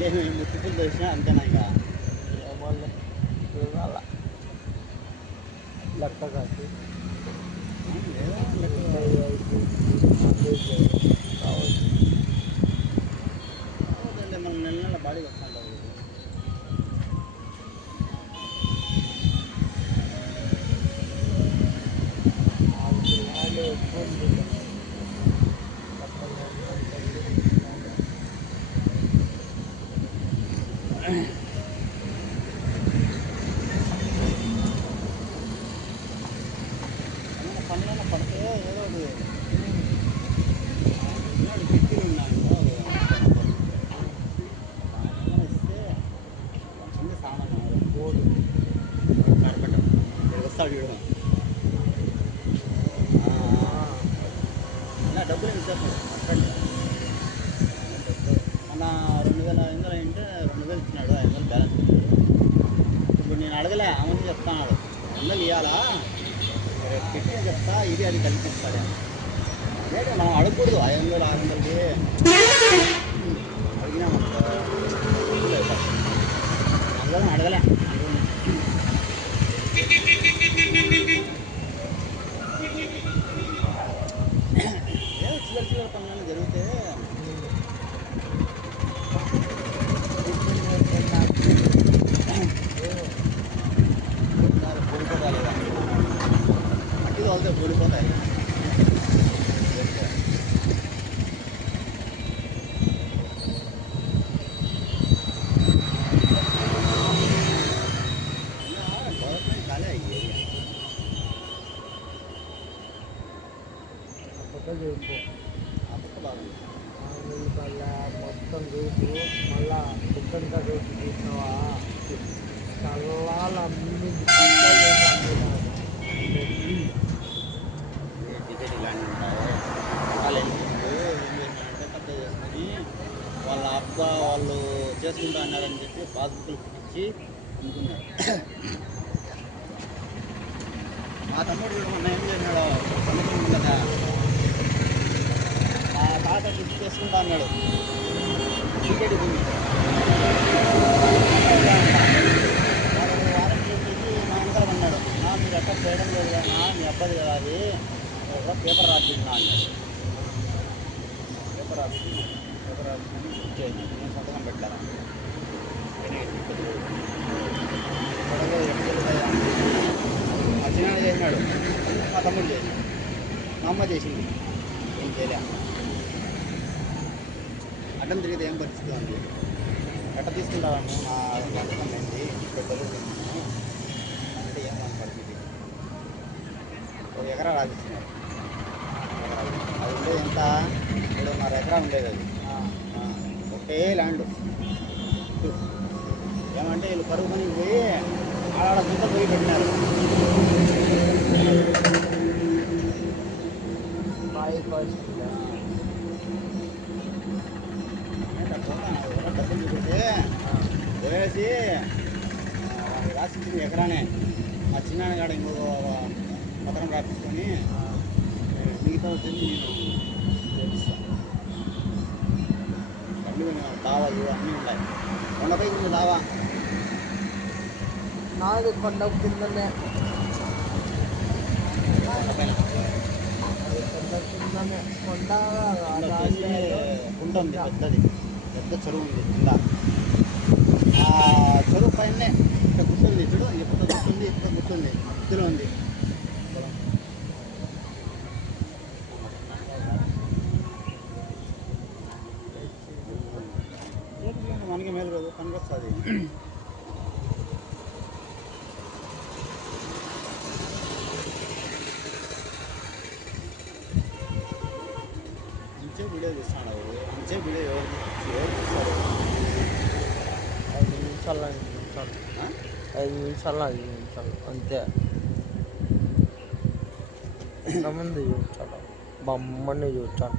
లేదు ముట్టుకులు తెలిసినా అంతేనా ఇక చూడాల లెక్క కాదు మనం నెల నెల బాడీకి వస్తుంటాం పనులైనా పడితే ఏదో కిటికీలు ఉన్నాయి ఇస్తే కొంచెం సామాన్యం బోర్డు కార్పెట్ వస్తాడు చూడడం ఇలా డబ్బులు ఇచ్చేస్తాడు మన 2500 అయింటే 2000 ఇచ్చినాడు 500 బ్యాలెన్స్ ఇప్పుడు నేను అడగలే అమౌంట్ చెప్తాను 100 ఇవ్వాలా రేపు పెట్టి చెప్తా ఇది అది కల్పిస్తాడే అదే మనం అడగకూడదు 500 600కి అడిగినామనుకో అందరం అడగలే చిల్లర చిల్లర పనులు జరిగితే కూలిపోతాయి లేదా అట్టి తోలితే కూలిపోతాయి గవర్నమెంట్ ఖాళీ అయ్యి ఆ పక్క బాగుంది మొత్తం రేపు మళ్ళా టికెట్ రేపు చూసినావా చల్లాల టికెట్ ఇలాంటి ఉంటాయి వాళ్ళు ఏం చేసినారంటే పెద్ద చేసుకుని వాళ్ళ అబ్బా వాళ్ళు చేసుకుంటా అన్నారని చెప్పి పాస్బుక్లు పుట్టించి అమ్ముకున్నారు మా తమ్ముడు మొన్న ఏం చేసినాడు సముద్రం కదా మా తాత గుర్తు చేసుకుంటా అన్నాడు టికెట్ వారం చెప్పేసి మా వెనకాల అన్నాడు నా మీరు ఎక్కడ చేయడం లేదు కదా మీ అబ్బాయి కదా అది పేపర్ రాసిస్తున్నా అన్నాడు పేపర్ రాసుకుని ఇచ్చేయండి నేను సంతకం పెట్టాను మా చిన్న చేసినాడు మా తమ్ముడు చేసినాడు మా అమ్మ చేసింది ఏం చేయలే అడ్డం తిరిగితే ఏం పరిస్థితి ఉంది ఎట్ట తీసుకుంటాను నా సంతకం ఏంటి పెద్దలు తీసుకున్నాను అంటే ఏమని పరిస్థితి 1 ఎకరా రాసిస్తున్నారు అది ఉండేది ఎంత 7.5 ఎకరా ఉండేది అది ఒకటే ల్యాండ్ ఏమంటే వీళ్ళు కరువు పనికి పోయి ఆడ గుంత పోయి పెట్టినారు డబ్బులు చూపిస్తే వేసి రాసించింది ఎకరానే మా చిన్నాన్నగాడ ఇంకొక పత్రం రాపించుకొని మిగతా వచ్చింది నేను చేపిస్తాను అన్నీ దావా ఇవి అన్నీ ఉంటాయి కొండపై ఉంది దావా నాది కొండ కిందనే కొండపైన కొండ కిందనే కొండ కుంట ఉంది పెద్ద చెరువు ఉంది కింద ఆ చెరువు పైనే ఇక్కడ గుర్తుంది చూడు ఎప్పుడు గుర్తుంది ఇక్కడ గుర్తుంది మధ్యలో ఉంది మనకి మేలు కదా పనికి వస్తుంది మంచిగా వీడియో తీస్తాడు మంచిగా వీడియో ఎవరు చూస్తారు 5 నిమిషాలు 5 నిమిషాలు అంతే ఎంతమంది చూస్తాడు బొమ్మని చూస్తాడు